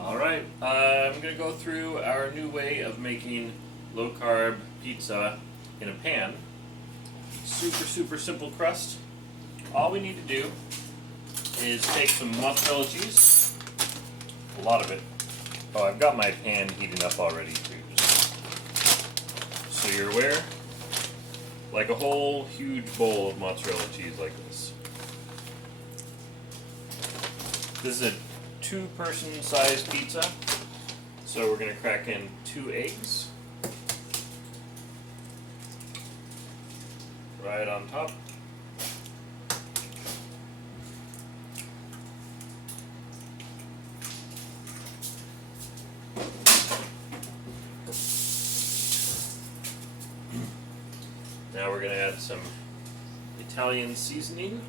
Alright, I'm going to go through our new way of making low-carb pizza in a pan. Super simple crust. All we need to do is take some mozzarella cheese, a lot of it. Oh, I've got my pan heating up already too, just so you're aware. Like a whole huge bowl of mozzarella cheese like this. This is a 2-person sized pizza, so we're going to crack in 2 eggs right on top. Now we're going to add some Italian seasoning.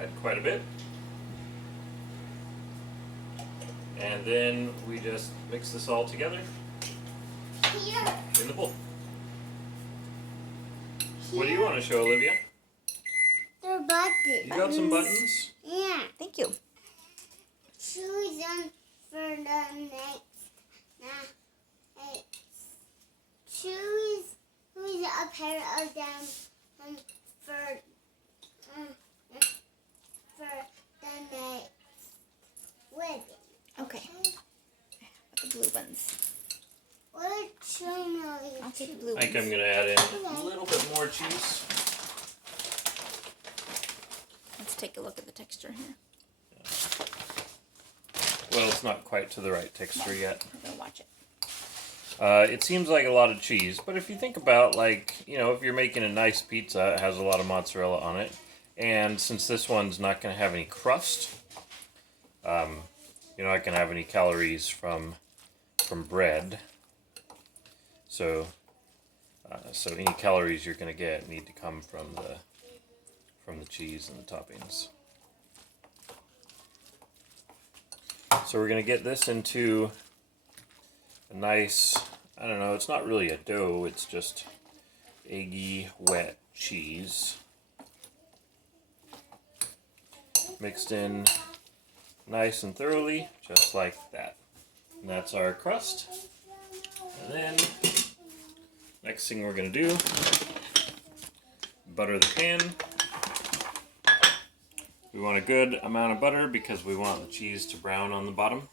Add quite a bit. And then we just mix this all together in the bowl. What do you want to show, Olivia? The buttons. You got some buttons? Yeah. Thank you. Choose them for the next. Choose a pair of them for the next wedding. Okay. The blue ones. Which one are you? I'll take the blue I think ones. I'm going to add in a little bit more cheese. Let's take a look at the texture here. Well, it's not quite to the right texture yet. I'm gonna watch it. It seems like a lot of cheese, but if you think about, like, you know, if you're making a nice pizza, it has a lot of mozzarella on it. And since this one's not going to have any crust, you're not going to have any calories from bread. So any calories you're going to get need to come from the cheese and the toppings. So we're going to get this into a nice, I don't know, it's not really a dough, it's just eggy, wet cheese. Mixed in nice and thoroughly, just like that. And that's our crust. And then, next thing we're going to do, butter the pan. We want a good amount of butter because we want the cheese to brown on the bottom.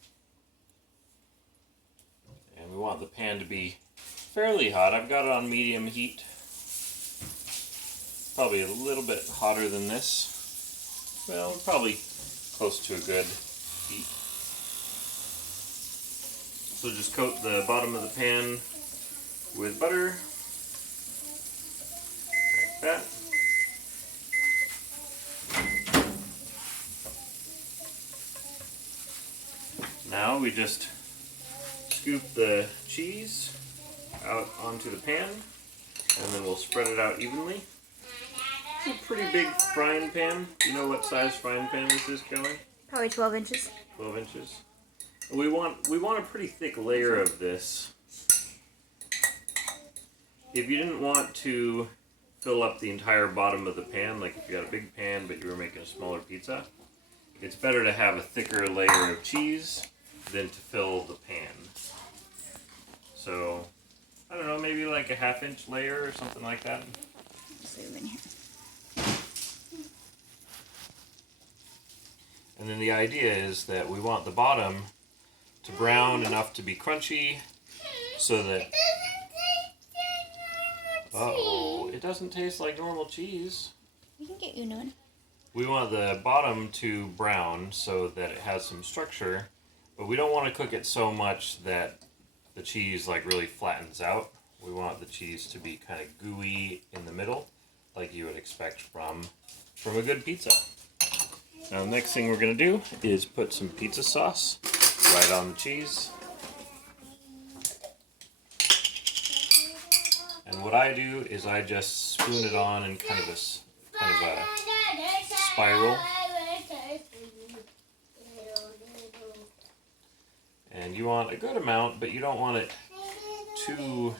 And we want the pan to be fairly hot. I've got it on medium heat. Probably a little bit hotter than this. Well, probably close to a good heat. So just coat the bottom of the pan with butter. Like that. Now we just scoop the cheese out onto the pan, and then we'll spread it out evenly. It's a pretty big frying pan. Do you know what size frying pan this is, Kelly? Probably 12 inches. 12 inches. We want a pretty thick layer of this. If you didn't want to fill up the entire bottom of the pan, like if you got a big pan but you were making a smaller pizza, it's better to have a thicker layer of cheese than to fill the pan. So, I don't know, maybe like a 1/2 inch layer or something like that. Zoom in here. And then the idea is that we want the bottom to brown enough to be crunchy so that... Uh-oh, it doesn't taste like normal cheese. We can get you a new one. We want the bottom to brown so that it has some structure, but we don't want to cook it so much that the cheese like really flattens out. We want the cheese to be kind of gooey in the middle, like you would expect from a good pizza. Now the next thing we're going to do is put some pizza sauce right on the cheese. And what I do is I just spoon it on in kind of a spiral. And you want a good amount, but you don't want it too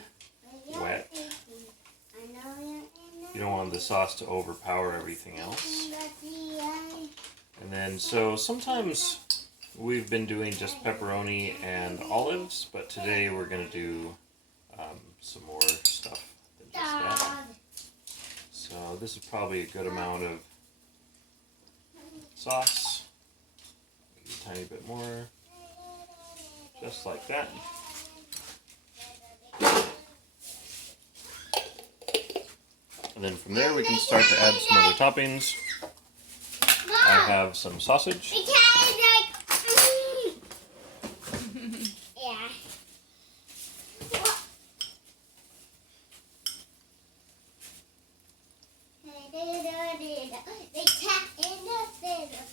wet. You don't want the sauce to overpower everything else. then so sometimes we've been doing just pepperoni and olives, but today we're going to do some more stuff than just that. So this is probably a good amount of sauce. Maybe a tiny bit more. Just like that. And then from there we can start to add some other toppings. I have some sausage. Yeah. The cat in the fiddle.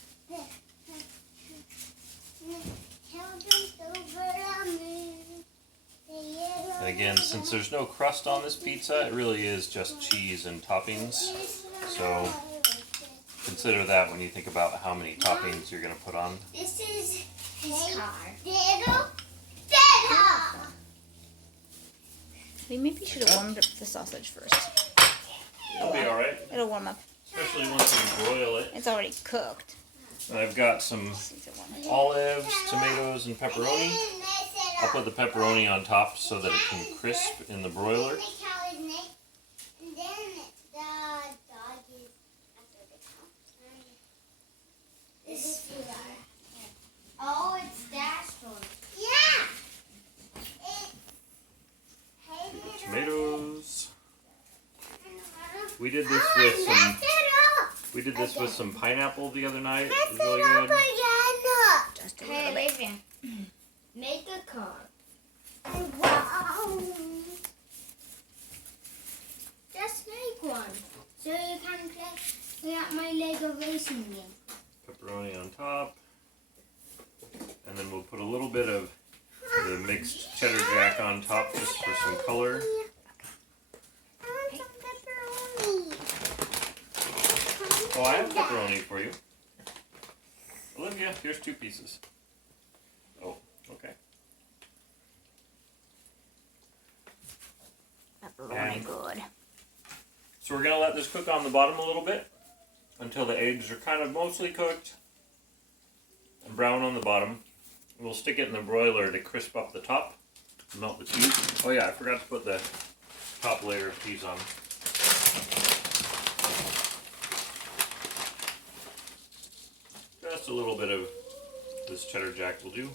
And again, since there's no crust on this pizza, it really is just cheese and toppings. So consider that when you think about how many toppings you're going to put on. This is his car. Diddle, diddle. We maybe should have warmed up the sausage first. It'll be alright, It'll warm up. especially once you broil it. It's already cooked. And I've got some These are warm. olives, tomatoes, and pepperoni. I'll put the pepperoni on top so that it can crisp in the broiler. Oh, it's that one. Yeah. Tomatoes. We did this with some pineapple the other night. It was really good. Just a little bit. Make a car. Wow. Just make one. So you can play at my Lego racing game. Pepperoni on top. And then we'll put a little bit of the mixed cheddar jack on top just for some color. I want some pepperoni. Oh, I have pepperoni for you. Olivia, here's 2 pieces. Oh, okay. Pepperoni good. So we're going to let this cook on the bottom a little bit until the eggs are kind of mostly cooked and brown on the bottom. We'll stick it in the broiler to crisp up the top, melt the cheese. Oh yeah, I forgot to put the top layer of cheese on. Just a little bit of this cheddar jack will do.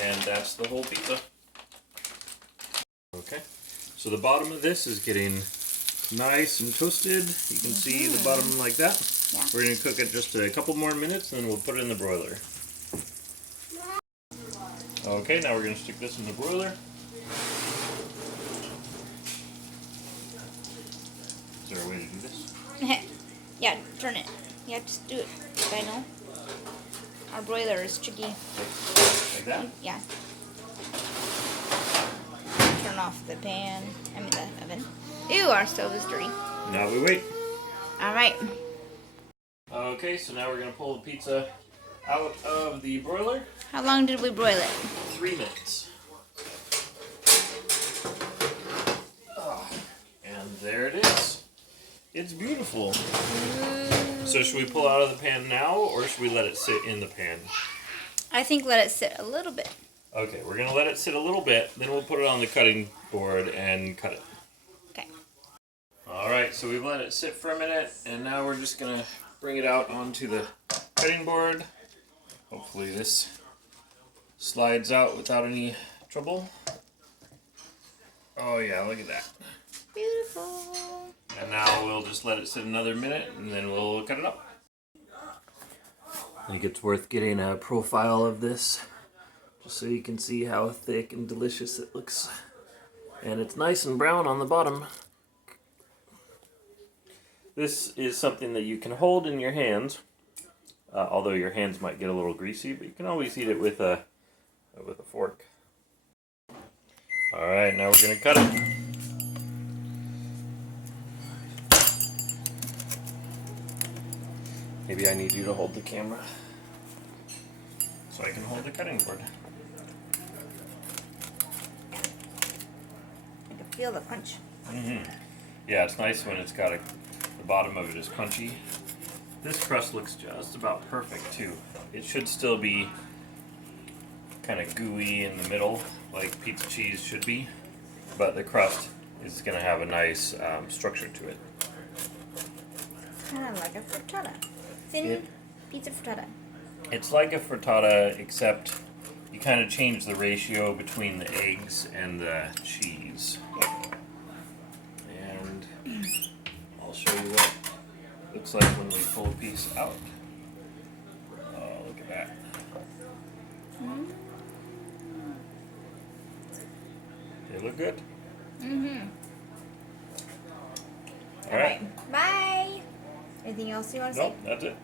And that's the whole pizza. Okay, so the bottom of this is getting nice and toasted. You can see the bottom like that. Yeah. We're going to cook it just a couple more minutes, and then we'll put it in the broiler. Okay, now we're going to stick this in the broiler. Is there a way to do this? Yeah, turn it. Yeah, just do it. I know. Our broiler is tricky. Like that? Yeah. Turn off the pan. I mean the oven. Ew, our stove is dirty. Now we wait. Alright. Okay, so now we're going to pull the pizza out of the broiler. How long did we broil it? 3 minutes. And there it is. It's beautiful. So should we pull out of the pan now, or should we let it sit in the pan? I think let it sit a little bit. Okay, we're going to let it sit a little bit, then we'll put it on the cutting board and cut it. Okay. Alright, so we've let it sit for a minute, and now we're just going to bring it out onto the cutting board. Hopefully this slides out without any trouble. Oh yeah, look at that. Beautiful. And now we'll just let it sit another minute, and then we'll cut it up. I think it's worth getting a profile of this, just so you can see how thick and delicious it looks. And it's nice and brown on the bottom. This is something that you can hold in your hands, although your hands might get a little greasy, but you can always eat it with a fork. Alright, now we're going to cut it. Maybe I need you to hold the camera so I can hold the cutting board. I can feel the punch. Yeah, it's nice when it's got the bottom of it is crunchy. This crust looks just about perfect too. It should still be kind of gooey in the middle, like pizza cheese should be, but the crust is going to have a nice structure to it. Kind of like a frittata. Thin pizza frittata. It's like a frittata, except you kind of change the ratio between the eggs and the cheese. Yeah. And I'll show you what it looks like when we pull a piece out. Oh, look at that. They look good. All right. Bye. Anything else you want to say? Nope, that's it.